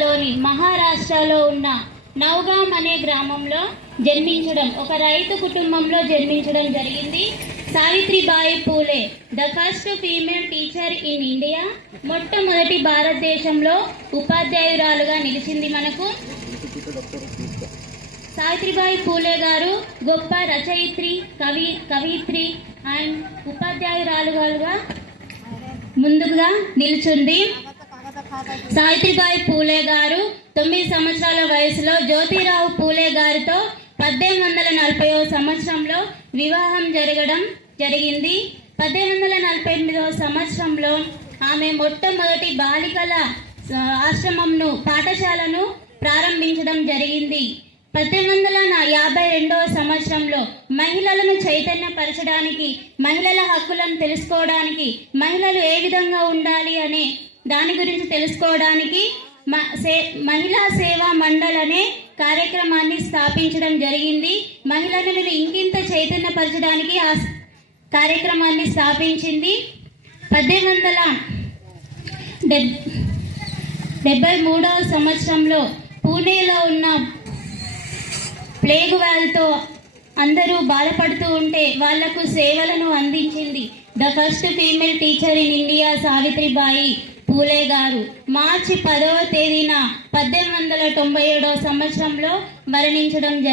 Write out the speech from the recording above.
లోని మహారాష్ట్రలో ఉన్న నౌగాం అనే గ్రామంలో జన్మించడం, ఒక రైతు కుటుంబంలో జన్మించడం జరిగింది. Savitribai Phule the first female teacher in India, మొట్టమొదటి భారతదేశంలో ఉపాధ్యాయురాలుగా నిలిచింది. మనకు సావిత్రిబాయి పూలే గారు గొప్ప రచయిత్రి, కవియిత్రి అండ్ ఉపాధ్యాయురాలుగా ముందుగా నిలిచింది. సావిత్రిబాయి పూలే గారు 9 సంవత్సరాల వయసులో జ్యోతిరావు పూలే గారితో 1840వ సంవత్సరంలో వివాహం జరగడం జరిగింది. 1848వ సంవత్సరంలో ఆమె మొట్టమొదటి బాలికల ఆశ్రమంను, పాఠశాలను ప్రారంభించడం జరిగింది. 1852వ సంవత్సరంలో మహిళలను చైతన్యపరచడానికి, మహిళల హక్కులను తెలుసుకోవడానికి, మహిళలు ఏ విధంగా ఉండాలి అనే దాని గురించి తెలుసుకోవడానికి మహిళా సేవా మండల్ అనే కార్యక్రమాన్ని స్థాపించడం జరిగింది. మహిళలను ఇంకింత చైతన్యపరచడానికి ఆ కార్యక్రమాన్ని స్థాపించింది. 1873వ సంవత్సరంలో పూణేలో ఉన్న ప్లేగు వ్యాధితో అందరూ బాధపడుతూ ఉంటే వాళ్లకు సేవలను అందించింది. The first female teacher in India Savitribai Phule గారు మార్చి 10వ తేదీన 1897వ సంవత్సరంలో మరణించడం జరిగింది.